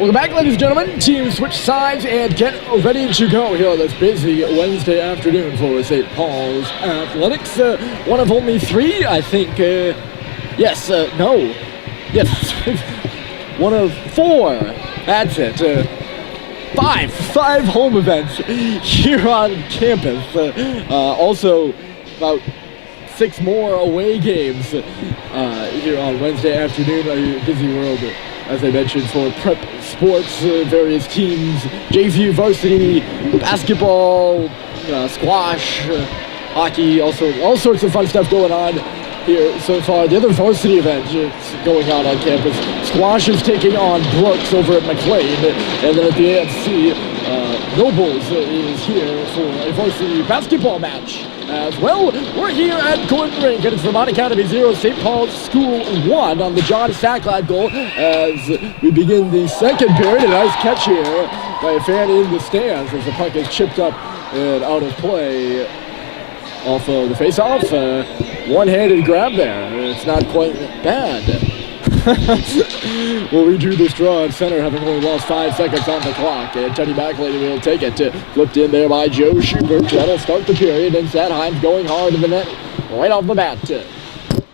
Welcome back, ladies and gentlemen. Teams switch sides and get ready to go here on this busy Wednesday afternoon for St. Paul's Athletics. One of only three, I think. Yes. One of four. That's it. Five home events here on campus. Also, about 6 more away games here on Wednesday afternoon. A busy world, as I mentioned, for prep sports, various teams, JV, varsity, basketball, squash, hockey, also all sorts of fun stuff going on here so far. The other varsity event going on campus, squash is taking on Brooks over at McLean, and then at the AFC, Nobles is here for a varsity basketball match as well. We're here at Concord, Rink, and it's Vermont Academy 0, St. Paul's School 1 on the John Sacklad goal as we begin the second period. A nice catch here by a fan in the stands as the puck is chipped up and out of play off of the face-off. One-handed grab there. It's not quite bad. We'll redo this draw at center, having only lost 5 seconds on the clock. And Teddy Backlady will take it. Flipped in there by Joe Schubert. That'll start the period, and Sadheim's going hard in the net right off the bat.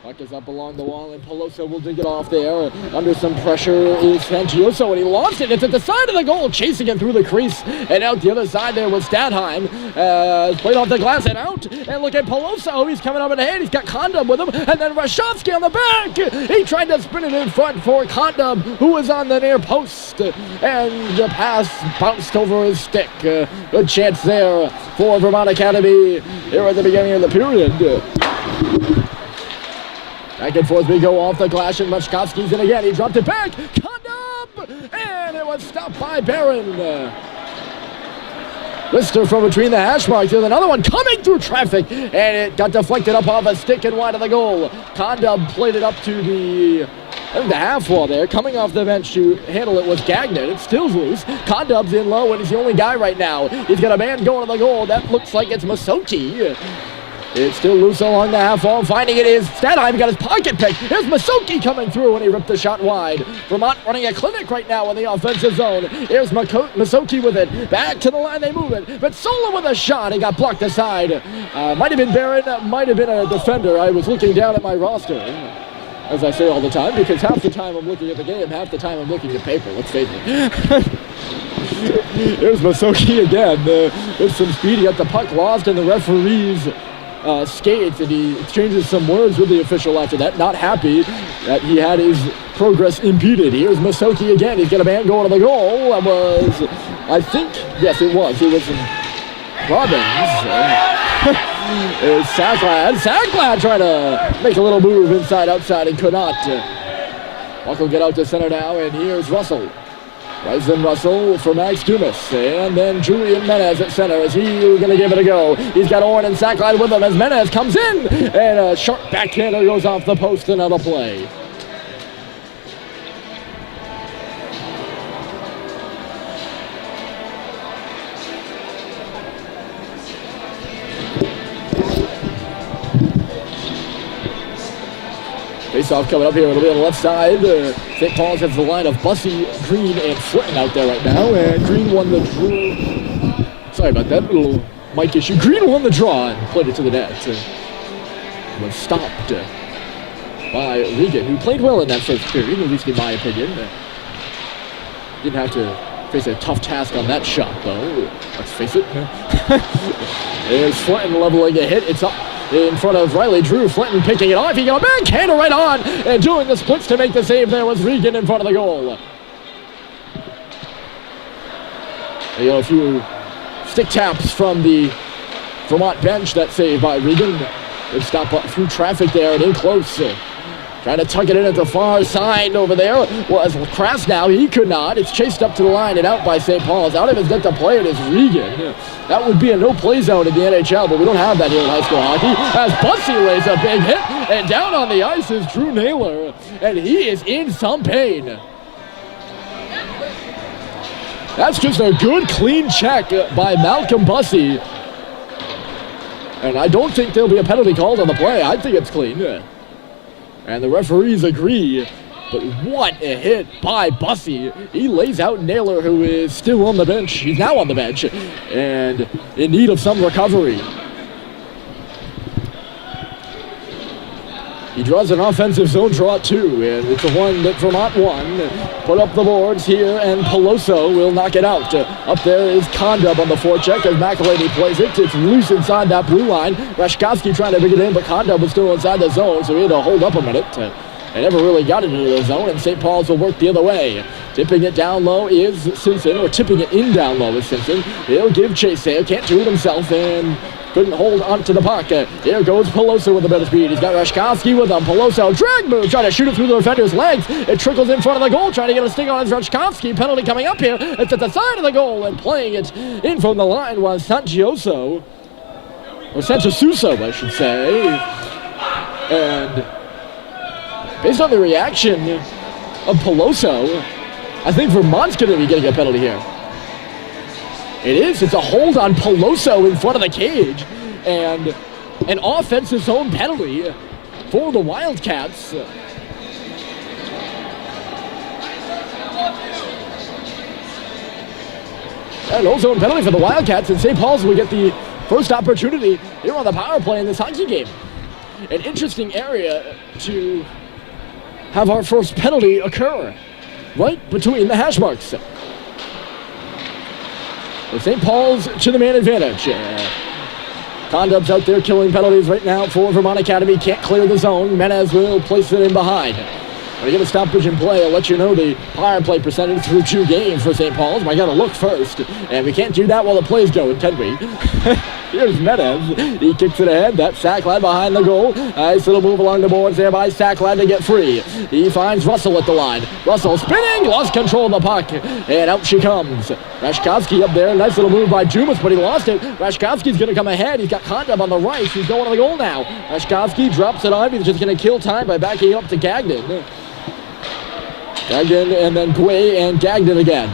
Puck is up along the wall, and Pelosa will dig it off there. Under some pressure is Fantioso, and he lost it. It's at the side of the goal, chasing him through the crease. And out the other side there was Stadheim. Played off the glass and out. And look at Pelosa. Oh, he's coming up in the hand. He's got Condom with him. And then Rashovsky on the back. He tried to spin it in front for Condom, who was on the near post. And the pass bounced over his stick. Good chance there for Vermont Academy here at the beginning of the period. Back and forth we go off the glass, and Machkovsky's in again. He dropped it back. Condom! And it was stopped by Barron. Lister from between the hash marks. There's another one coming through traffic, and it got deflected up off a stick and wide of the goal. Condom played it up to the half wall there. Coming off the bench to handle it was Gagnon. It's still loose. Condom's in low, and he's the only guy right now. He's got a man going to the goal. That looks like it's Masoki. It's still loose along the half wall. Finding it is Stadheim. Got his pocket picked. Here's Masoki coming through, and he ripped the shot wide. Vermont running a clinic right now in the offensive zone. Here's Masoki with it. Back to the line they move it. But Sola with a shot. He got blocked aside. Might have been Barron. Might have been a defender. I was looking down at my roster, as I say all the time, because half the time I'm looking at the game, half the time I'm looking at paper. Let's face it. Here's Masoki again. With some speed. He got the puck lost, and the referee's skates, and he exchanges some words with the official after that. Not happy that he had his progress impeded. Here's Masoki again. He's got a man going to the goal. That was, I think, yes, it was. It was Robbins. It's Sacklad trying to make a little move inside, outside, and could not. Puck will get out to center now, and here's Russell. Ryzen Russell for Max Dumas, and then Julian Menez at center. Is he going to give it a go? He's got Oren and Sacklad with him as Menez comes in, and a sharp backhander goes off the post and out of play. Face-off coming up here. It'll be on the left side. St. Paul's has the line of Bussey, Green, and Flynn out there right now. And Green won the draw. Sorry about that little mic issue. Green won the draw and played it to the net. Was stopped by Regan, who played well in that first period, at least in my opinion. Didn't have to face a tough task on that shot, though. Let's face it. There's Flynn leveling a hit. It's up in front of Riley Drew. Flinton picking it off. He got a backhander right on, and doing the splits to make the save there was Regan in front of the goal. You know, a few stick taps from the Vermont bench. That save by Regan. Good stop through traffic there and in close. Trying to tuck it in at the far side over there was Krasnow. He could not. It's chased up to the line and out by St. Paul's. Out of his net to play it is Regan. That would be a no-play zone in the NHL, but we don't have that here in high school hockey. As Bussey lays a big hit, and down on the ice is Drew Naylor, and he is in some pain. That's just a good, clean check by Malcolm Bussey. And I don't think there'll be a penalty called on the play. I think it's clean. And the referees agree But what a hit by Bussey. He lays out Naylor, who is still on the bench. He's now on the bench and in need of some recovery. He draws an offensive zone draw too, and it's the one that Vermont won. Put up the boards here, and Peloso will knock it out. Up there is Concord on the forecheck as McElhaney plays it. It's loose inside that blue line. Rashkovsky trying to bring it in, but Concord was still inside the zone, so he had to hold up a minute. They never really got it into the zone, and St. Paul's will work the other way. Tipping it down low is Simpson, or tipping it in down low is Simpson. He'll give chase there, can't do it himself, and couldn't hold onto the puck. Here goes Peloso with a better speed. He's got Rashkovsky with him. Peloso, drag move, trying to shoot it through the defender's legs. It trickles in front of the goal, trying to get a stick on his Rashkovsky. Penalty coming up here. It's at the side of the goal, and playing it in from the line was Sanchioso, or Sanchosuso, I should say. And based on the reaction of Peloso, I think Vermont's going to be getting a penalty here. It is. It's a hold on Peloso in front of the cage, and an offensive zone penalty for the Wildcats. An old zone penalty for the Wildcats, and St. Paul's will get the first opportunity here on the power play in this hockey game. An interesting area to have our first penalty occur, right between the hash marks. St. Paul's to the man advantage. Condub's out there killing penalties right now for Vermont Academy. Can't clear the zone. Menez will place it in behind. When you get a stoppage in play, I'll let you know the power play percentage through 2 games for St. Paul's. I got to look first, and we can't do that while the play's going, can we? Here's Menez. He kicks it ahead. That's Sacklad behind the goal. Nice little move along the boards there by Sacklad to get free. He finds Russell at the line. Russell spinning, lost control of the puck, and out she comes. Rashkovsky up there. Nice little move by Jumas, but he lost it. Rashkovsky's going to come ahead. He's got Condub on the right. He's going to the goal now. Rashkovsky drops it on. He's just going to kill time by backing up to Gagnon. Gagnon and then Guay and Gagnon again.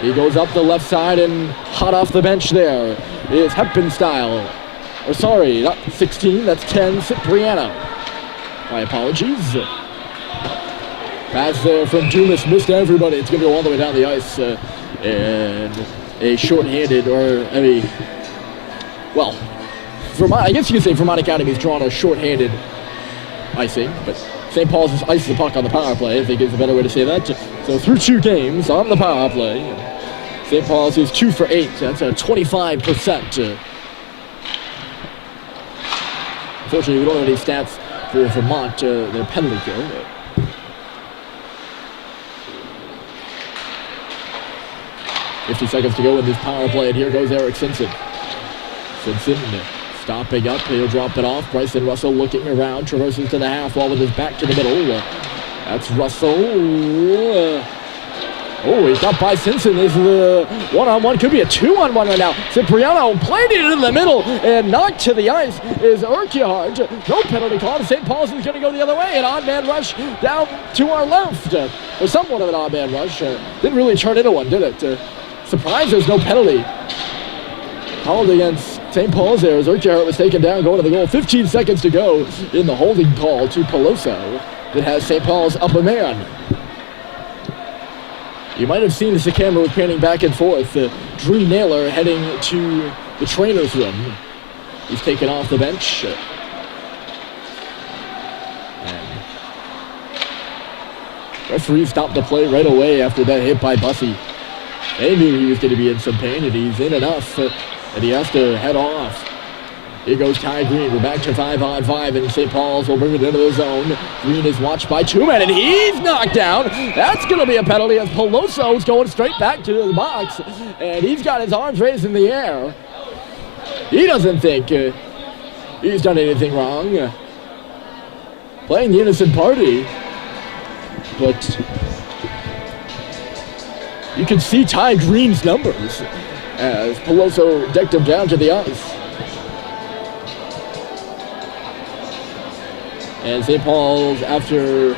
He goes up the left side and hot off the bench there is Heppenstyle. Or sorry, not 16, that's 10, Cipriano. My apologies. Pass there from Dumas, missed everybody. It's going to go all the way down the ice. And a shorthanded, or well, Vermont, I guess you could say Vermont Academy's drawn a shorthanded icing, but St. Paul's just iced the puck on the power play, I think is a better way to say that. So through 2 games on the power play, St. Paul's is 2 for 8. That's a 25%. Unfortunately, we don't have any stats for Vermont, their penalty kill. 50 seconds to go in this power play, and here goes Eric Simpson. Simpson stopping up, he'll drop it off. Bryson Russell looking around, traverses to the half wall with his back to the middle. That's Russell. He's got by Simpson. This is a one-on-one, could be a 2-on-1 right now. Cipriano played it in the middle and knocked to the ice is Urquhart. No penalty call. St. Paul's is going to go the other way. An odd man rush down to our left. Or somewhat of an odd man rush. Didn't really turn into one, did it? Surprised there's no penalty called against St. Paul's there as Urquhart was taken down going to the goal. 15 seconds to go in the holding call to Peloso that has St. Paul's up a man. You might have seen as the camera was panning back and forth. Drew Naylor heading to the trainer's room. He's taken off the bench. And referee stopped the play right away after that hit by Bussey. They knew he was going to be in some pain, and he's in enough that he has to head off. Here goes Ty Green. We're back to 5-on-5, and St. Paul's will bring it into the zone. Green is watched by 2 men, and he's knocked down. That's going to be a penalty as Peloso's going straight back to the box, and he's got his arms raised in the air. He doesn't think he's done anything wrong. Playing the innocent party, but you can see Ty Green's numbers as Peloso decked him down to the ice. And St. Paul's, after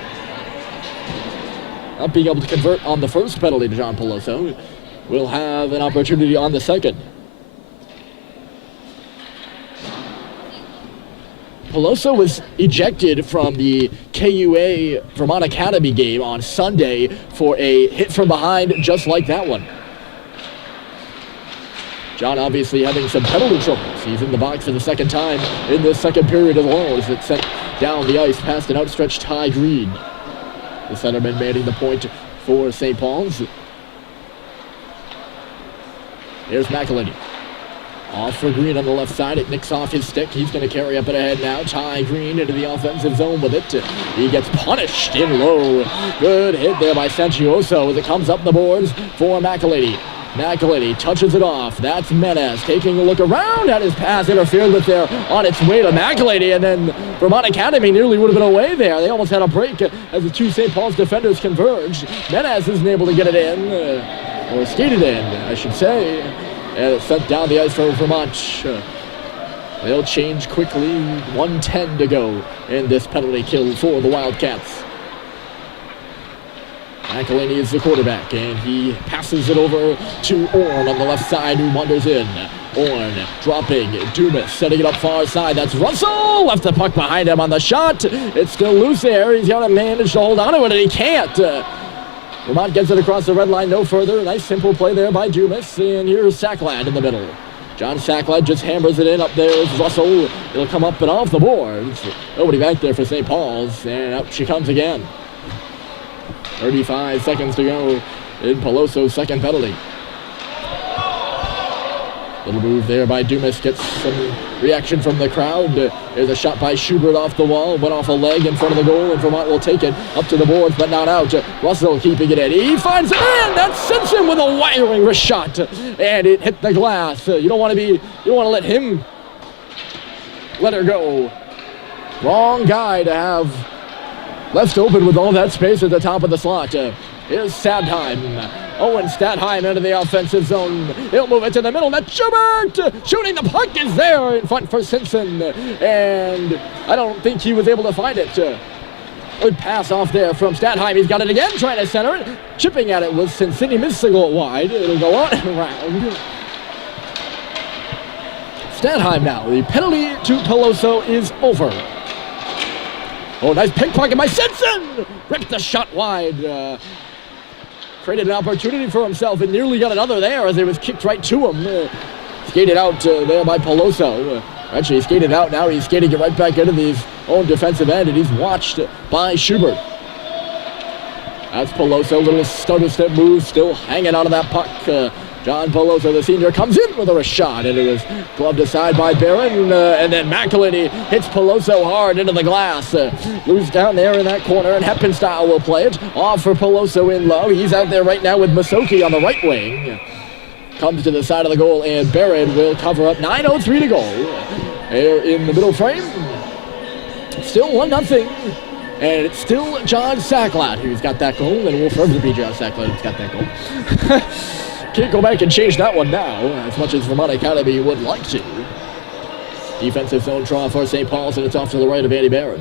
not being able to convert on the first penalty to John Peloso, will have an opportunity on the second. Peloso was ejected from the KUA Vermont Academy game on Sunday for a hit from behind just like that one. John obviously having some penalty troubles. He's in the box for the second time in the second period alone as it's sent down the ice past an outstretched Ty Green. The centerman manning the point for St. Paul's. Here's McElhinney. Off for Green on the left side. It nicks off his stick. He's going to carry up and ahead now. Ty Green into the offensive zone with it. He gets punished in low. Good hit there by Sancioso as it comes up the boards for McElhinney. McElhinney touches it off. That's Menes taking a look around at his pass interfered with there on its way to McElhinney, and then Vermont Academy nearly would have been away there. They almost had a break as the two St. Paul's defenders converged. Menes isn't able to get it in, or skated in, I should say, and it's sent down the ice for Vermont. They'll change quickly. 1:10 to go in this penalty kill for the Wildcats. McElhinney is the quarterback, and he passes it over to Orn on the left side, who wanders in. Orn dropping, Dumas setting it up far side. That's Russell! Left the puck behind him on the shot. It's still loose there. He's got to manage to hold on to it, and he can't. Vermont gets it across the red line no further. Nice simple play there by Dumas, and here's Sacklad in the middle. John Sacklad just hammers it in. Up there is Russell. It'll come up and off the boards. Nobody back there for St. Paul's, and up she comes again. 35 seconds to go in Peloso's second penalty. Little move there by Dumas, gets some reaction from the crowd. There's a shot by Schubert off the wall, went off a leg in front of the goal, and Vermont will take it up to the boards, but not out. Russell keeping it in. He finds it, and that's Simpson with a wiring wrist shot, and it hit the glass. You don't want to let him let her go. Wrong guy to have left open with all that space at the top of the slot. Here's Stadheim. Owen Stadheim into the offensive zone. He'll move it to the middle. That's Schubert! Shooting the puck is there in front for Simpson. And I don't think he was able to find it. Good pass off there from Stadheim. He's got it again, trying to center it. Chipping at it was Cincinnati, missed the goal wide. It'll go on and around. Stadheim now. The penalty to Peloso is over. Oh, nice pickpocket by Simpson! Ripped the shot wide. Created an opportunity for himself and nearly got another there as it was kicked right to him. Skated out there by Peloso. Actually, he skated out. Now he's skating it right back into his own defensive end, and he's watched by Schubert. That's Peloso. Little stutter step move, still hanging out of that puck. John Peloso, the senior, comes in with a shot, and it was gloved aside by Barron, and then McElhinney hits Peloso hard into the glass. Loose down there in that corner, and Heppenstyle will play it. Off for Peloso in low. He's out there right now with Masoki on the right wing. Comes to the side of the goal, and Barron will cover up. 9:03 to go. Here in the middle frame. Still 1-0. And it's still John Sacklad who's got that goal, and it will forever be John Sacklad who's got that goal. Can't go back and change that one now, as much as Vermont Academy would like to. Defensive zone draw for St. Paul's, and it's off to the right of Andy Barron.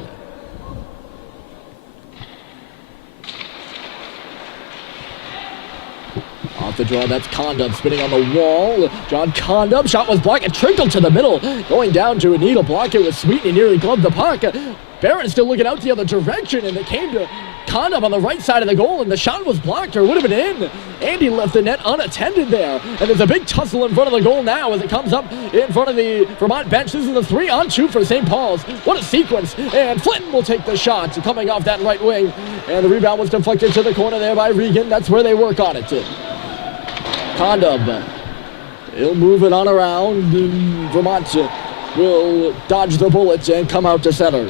Off the draw, that's Condon spinning on the wall. John Condon, shot was blocked, it trickled to the middle. Going down to a needle block, it was sweet, and he nearly gloved the puck. Barron still looking out the other direction, and it came to Condon on the right side of the goal, and the shot was blocked, or would have been in. Andy left the net unattended there, and there's a big tussle in front of the goal now as it comes up in front of the Vermont bench. This is a 3-on-2 for St. Paul's. What a sequence, and Flinton will take the shot coming off that right wing, and the rebound was deflected to the corner there by Regan. That's where they work on it. Condon, he'll move it on around, and Vermont will dodge the bullet and come out to center.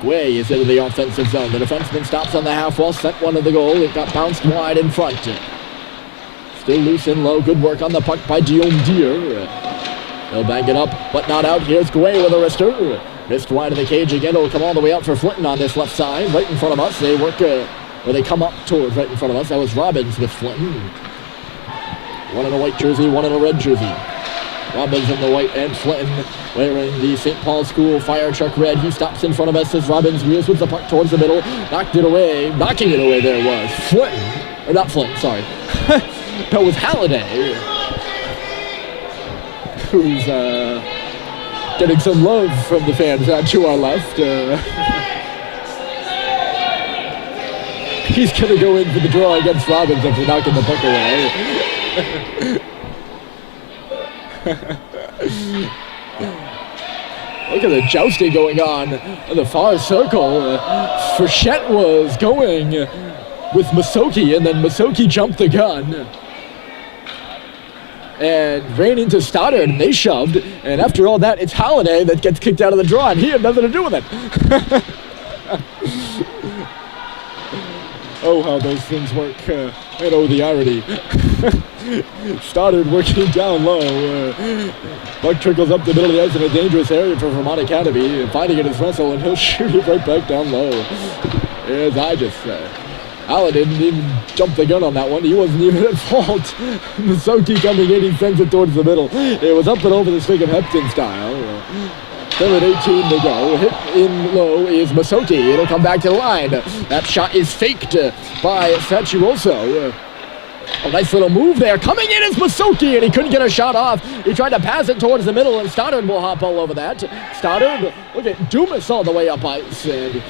Guay is into the offensive zone. The defenseman stops on the half wall, sent one to the goal. It got bounced wide in front. Still loose and low. Good work on the puck by Guillaume Deere. They'll bang it up, but not out. Here's Guay with a wrister. Missed wide of the cage again. It'll come all the way out for Flinton on this left side. Right in front of us. They work, they come up towards right in front of us. That was Robbins with Flinton. One in a white jersey, one in a red jersey. Robbins in the white and Flinton wearing the St. Paul School fire truck red. He stops in front of us as Robbins wheels with the puck towards the middle. Knocking it away there was Flinton. Or not Flinton, sorry. That was Halliday. Who's getting some love from the fans to our left. He's going to go in for the draw against Robbins after knocking the puck away. Look at the jousting going on in the far circle. Frechette was going with Masoki, and then Masoki jumped the gun and ran into Stoddard, and they shoved. And after all that, it's Holiday that gets kicked out of the draw, and he had nothing to do with it. Oh, how those things work. And oh, the irony. Stoddard working down low. Buck trickles up the middle of the ice in a dangerous area for Vermont Academy. Finding it is Russell, and he'll shoot it right back down low. As I just said. Allen didn't even jump the gun on that one. He wasn't even at fault. Masoki coming in, he sends it towards the middle. It was up and over the stick of Hepton style. 7:18 to go. Hit in low is Masoki. It'll come back to the line. That shot is faked by Sachuoso. A nice little move there. Coming in is Masoki, and he couldn't get a shot off. He tried to pass it towards the middle, and Stoddard will hop all over that. Stoddard, look at Dumas all the way up ice, and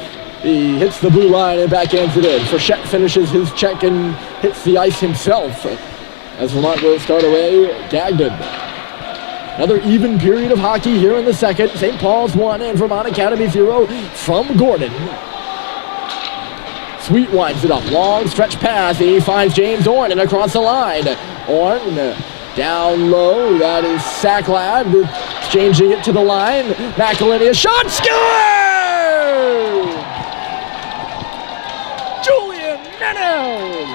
he hits the blue line and backhands it in. Frechette finishes his check and hits the ice himself. As Vermont will start away, Gagnon. Another even period of hockey here in the second. St. Paul's 1 and Vermont Academy 0 from Gordon. Sweet winds it up. Long stretch pass. He finds James Orn and across the line. Orn down low. That is Sacklad changing it to the line. McElhinney, a shot. Score! Julian Menez!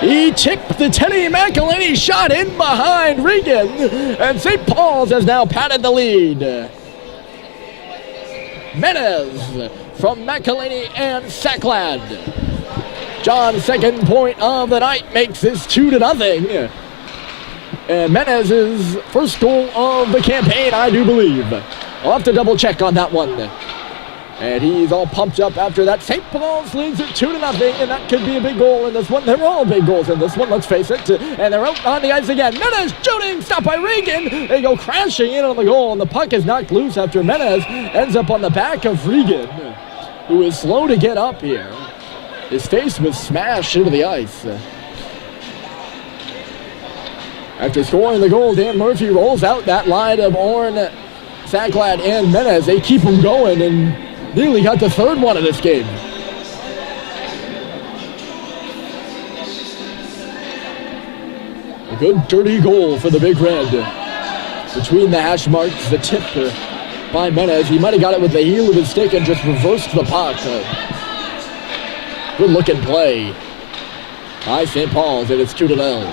He tipped the Teddy McElhinney shot in behind Regan, and St. Paul's has now patted the lead. Menez from McElhinney and Sacklad. John's second point of the night makes this 2-0. And Menez's first goal of the campaign, I do believe. I'll have to double check on that one. And he's all pumped up after that. St. Paul's leads it 2-0, and that could be a big goal in this one. They're all big goals in this one, let's face it. And they're out on the ice again. Menez shooting, stopped by Regan. They go crashing in on the goal, and the puck is knocked loose after Menez ends up on the back of Regan, who is slow to get up here. His face was smashed into the ice. After scoring the goal, Dan Murphy rolls out that line of Orn, Sacklad, and Menez. They keep him going and nearly got the third one of this game. A good dirty goal for the Big Red. Between the hash marks, the tip by Menez. He might have got it with the heel of his stick and just reversed the puck. Good looking play by St. Paul's, and it's 2-0.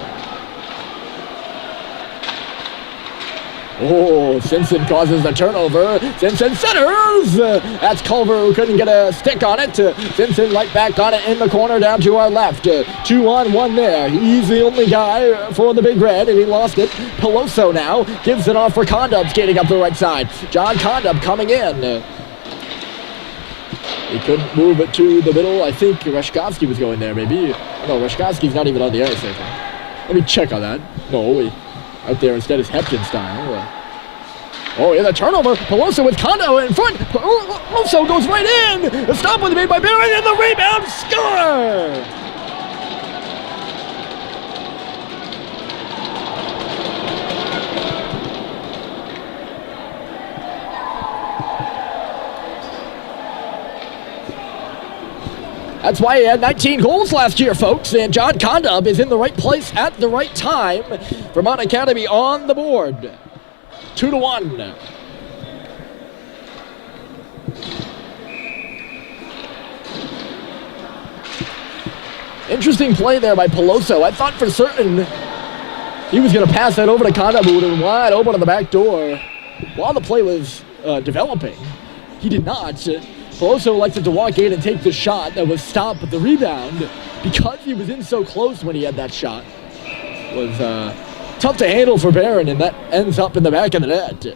Oh, Simpson causes the turnover. Simpson centers. That's Culver who couldn't get a stick on it. Simpson right back on it in the corner down to our left. 2-on-1 there. He's the only guy for the Big Red, and he lost it. Peloso now gives it off for Condub skating up the right side. John Condub coming in. He couldn't move it to the middle. I think Reshkovsky was going there, maybe. No, Reshkovsky's not even on the ice, I think. Let me check on that. No, out there instead is Hepton style. Oh, yeah, the turnover. Peloso with Kondo in front. Peloso goes right in. The stop was made by Barron, and the rebound. Score! That's why he had 19 goals last year, folks. And John Condub is in the right place at the right time. Vermont Academy on the board. 2-1. Interesting play there by Peloso. I thought for certain he was going to pass that over to Condub, who would have been wide open on the back door while the play was developing. He did not. Peloso elected to walk in and take the shot that was stopped, but the rebound, because he was in so close when he had that shot, was tough to handle for Barron, and that ends up in the back of the net.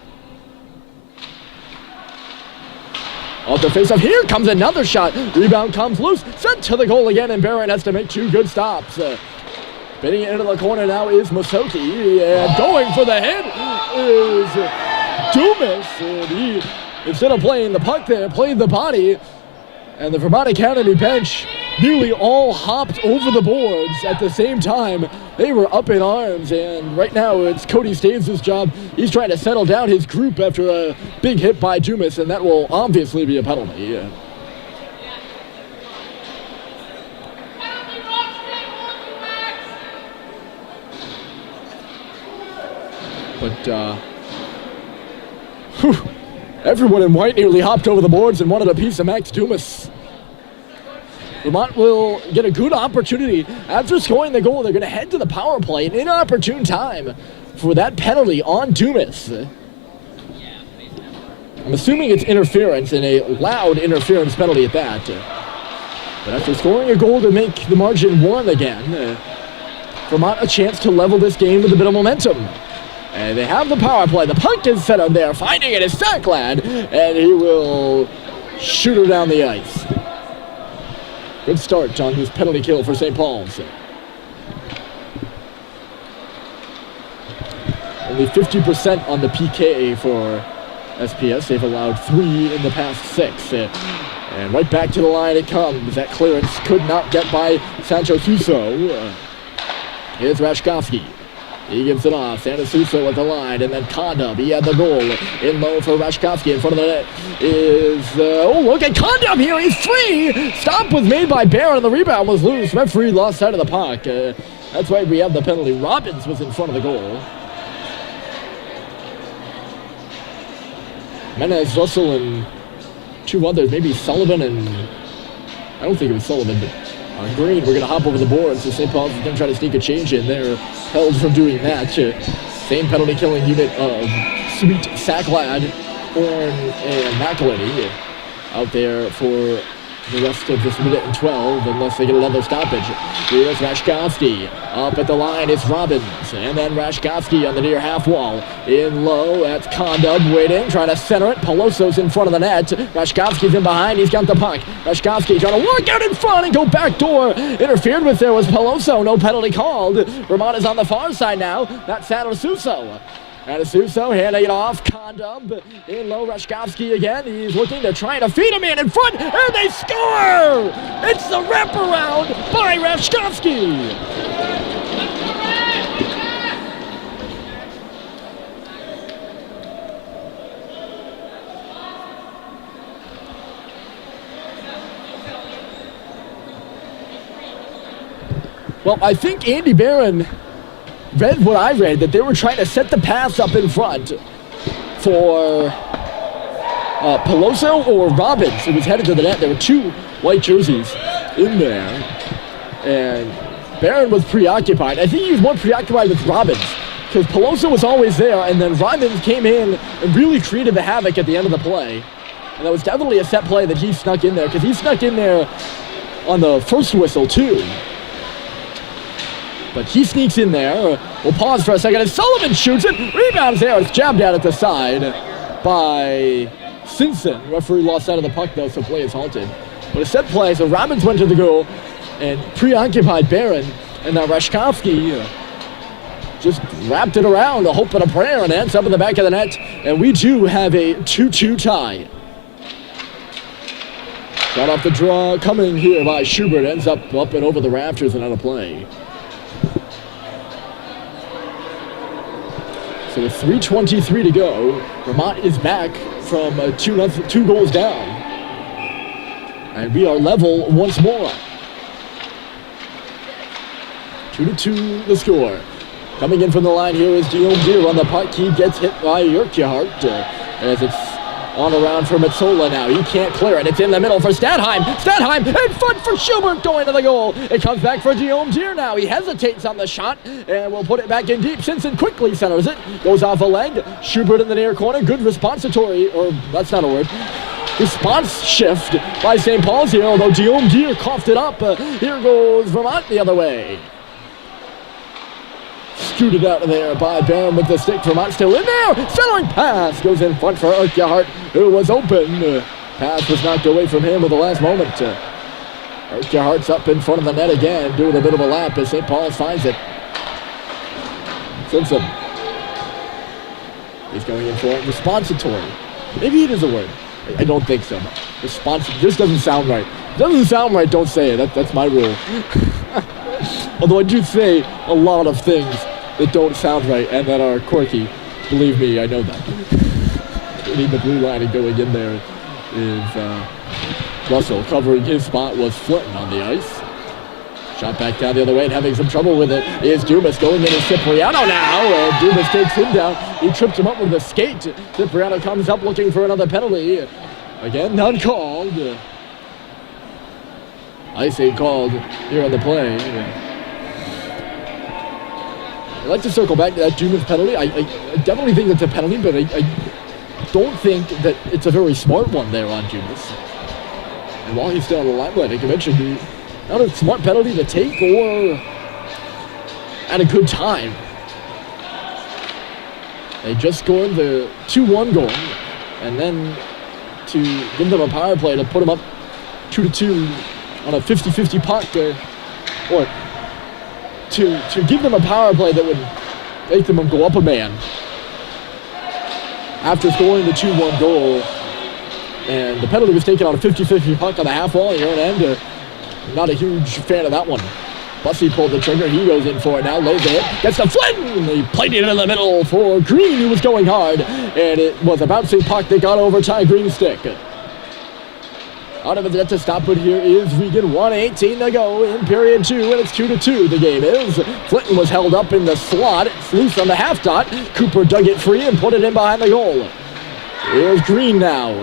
Off the face-off, here comes another shot. Rebound comes loose, sent to the goal again, and Barron has to make 2 good stops. Spinning into the corner now is Masoki, and going for the hit is Dumas. And he, instead of playing the puck there, played the body. And the Vermont Academy bench nearly all hopped over the boards at the same time. They were up in arms, and right now it's Cody Staves' job. He's trying to settle down his group after a big hit by Dumas, and that will obviously be a penalty. But, everyone in white nearly hopped over the boards and wanted a piece of Max Dumas. Vermont will get a good opportunity. After scoring the goal, they're going to head to the power play, an inopportune time for that penalty on Dumas. I'm assuming it's interference, and a loud interference penalty at that. But after scoring a goal to make the margin 1 again, Vermont a chance to level this game with a bit of momentum. And they have the power play. The puck is set up there. Finding it is Sacklad. And he will shoot her down the ice. Good start on this penalty kill for St. Paul's. Only 50% on the PK for SPS. They've allowed 3 in the past 6. And right back to the line it comes. That clearance could not get by Sancho Suso. Here's Rashkovsky. He gives it off. Santa Suso at the line, and then Condub. He had the goal in low for Rashkovsky. In front of the net is, look at Condub here. He's free. Stop was made by Barron, and the rebound was loose. Referee lost sight of the puck. That's why we have the penalty. Robbins was in front of the goal. Menez, Russell, and 2 others. Maybe Sullivan and... I don't think it was Sullivan, but... Green, we're going to hop over the board, so St. Paul's is going to try to sneak a change in. They're held from doing that. Same penalty killing unit of Sweet, Sacklad, Horn, and McElhinney out there for the rest of this minute and 12, unless they get another stoppage. Here's Rashkovsky. Up at the line, it's Robbins. And then Rashkovsky on the near half wall. In low, that's Condub waiting, trying to center it. Peloso's in front of the net. Rashkovsky's in behind, he's got the puck. Rashkovsky trying to work out in front and go back door. Interfered with there was Peloso, no penalty called. Vermont is on the far side now. That's Santa Suso. Suso handing it off. Condub in low. Rashkovsky again. He's looking to try to feed him in front, and they score! It's the wraparound by Rashkovsky. Well, I think Andy Barron read what I read, that they were trying to set the pass up in front for Peloso or Robbins, who was headed to the net. There were 2 white jerseys in there, and Barron was preoccupied. I think he was more preoccupied with Robbins, because Peloso was always there, and then Robbins came in and really created the havoc at the end of the play. And that was definitely a set play that he snuck in there, because he snuck in there on the first whistle, too. But he sneaks in there. We'll pause for a second, and Sullivan shoots it. Rebounds there. It's jabbed out at the side by Simpson. Referee lost sight of the puck, though, so play is halted. But a set play, so Robbins went to the goal and preoccupied Barron. And now Rashkovsky just wrapped it around, a hope and a prayer, and ends up in the back of the net. And we do have a 2-2 tie. Got off the draw coming here by Schubert. Ends up and over the rafters and out of play. So with 3:23 to go, Vermont is back from 2 goals down. And we are level once more. 2-2 the score. Coming in from the line here is Guillaume Deere on the puck. He gets hit by Urquhart as it's on around for Metzola now. He can't clear it. It's in the middle for Stadheim. Stadheim in front for Schubert going to the goal. It comes back for Guillaume Deere now. He hesitates on the shot and will put it back in deep. Simpson quickly centers it. Goes off a leg. Schubert in the near corner. Good responsitory, or that's not a word. Response shift by St. Paul's here, although Guillaume Deere coughed it up. Here goes Vermont the other way. Scooted out of there by Barron with the stick. Vermont still in there. Centering pass goes in front for Urquhart, who was open. Pass was knocked away from him at the last moment. Hart's up in front of the net again, doing a bit of a lap as St. Paul's finds it. Simpson. He's going in for it. Responsitory. Maybe it is a word. I don't think so. Responsive just doesn't sound right. Doesn't sound right, don't say it. That's my rule. Although I do say a lot of things that don't sound right and that are quirky. Believe me, I know that. Getting the blue line and going in there is Russell. Covering his spot was Flinton on the ice. Shot back down the other way and having some trouble with it is Dumas. Going in as Cipriano now, and Dumas takes him down. He tripped him up with a skate. Cipriano comes up looking for another penalty. Again, none called. Icing called here on the play. I'd like to circle back to that Dumas penalty. I definitely think it's a penalty, but I don't think that it's a very smart one there on Dumas. And while he's still on the limelight, I can mention not a smart penalty to take or at a good time. They just scored the 2-1 goal, and then to give them a power play to put them up 2-2 on a 50-50 puck, or to give them a power play that would make them go up a man after scoring the 2-1 goal. And the penalty was taken on a 50-50 puck on the half wall here at end. Not a huge fan of that one. Bussey pulled the trigger. He goes in for it now. Lays it. Gets the Flynn. He played it in the middle for Green, who was going hard. And it was a bouncing puck that got over Ty Green's stick. Out of the net to stop it here is Regan. 1:18 to go in period 2, and it's 2-2. The game is. Flinton was held up in the slot. It's loose on the half dot. Cooper dug it free and put it in behind the goal. Here's Green now.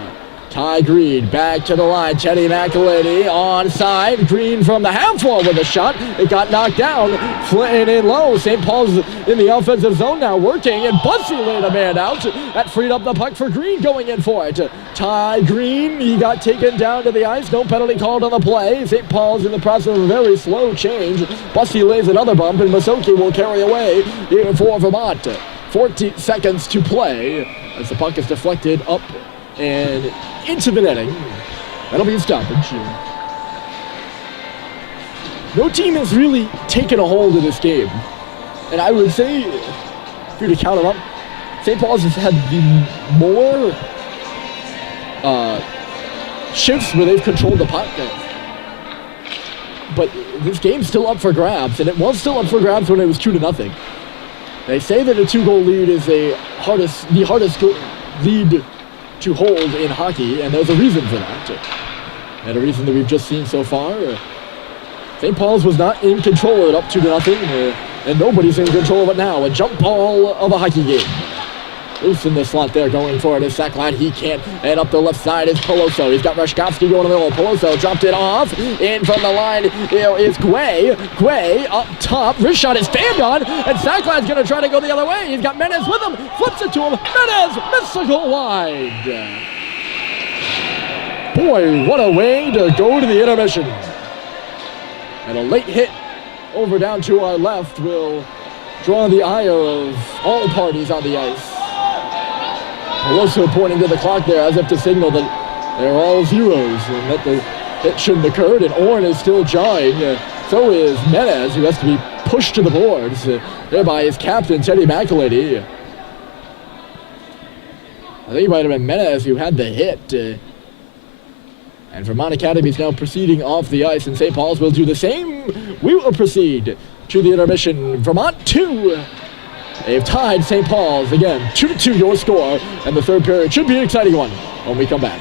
Ty Green back to the line. Teddy McElady onside. Green from the half wall with a shot. It got knocked down. Flinton in low. St. Paul's in the offensive zone now working, and Bussey laid a man out. That freed up the puck for Green going in for it. Ty Green, he got taken down to the ice. No penalty called on the play. St. Paul's in the process of a very slow change. Bussey lays another bump, and Masoki will carry away here for Vermont. 14 seconds to play as the puck is deflected up and into the netting. That'll be a stoppage. No team has really taken a hold of this game. And I would say, if you were to count them up, St. Paul's has had the more shifts where they've controlled the puck. But this game's still up for grabs, and it was still up for grabs when it was 2-0. They say that a 2-goal lead is the hardest lead to hold in hockey, and there's a reason for that. And a reason that we've just seen so far. St. Paul's was not in control of it up 2-0, and nobody's in control of it now. A jump ball of a hockey game. Loose in the slot there, going for it is Sackline. He can't. And up the left side is Peloso. He's got Reshkovsky going in the middle. Peloso dropped it off. In from the line is Guay. Guay up top. Wrist shot is fanned on. And Sackline's going to try to go the other way. He's got Menez with him. Flips it to him. Menez misses the goal wide. Boy, what a way to go to the intermission. And a late hit over down to our left will draw the ire of all parties on the ice. Peloso pointing to the clock there as if to signal that they're all zeros and that the hit shouldn't have occurred. And Orrin is still jawing. So is Menez, who has to be pushed to the boards. Thereby his captain, Teddy McElady. I think it might have been Menez who had the hit. And Vermont Academy is now proceeding off the ice, and St. Paul's will do the same. We will proceed to the intermission. Vermont 2. They've tied St. Paul's again. 2-2 your score, and the third period should be an exciting one when we come back.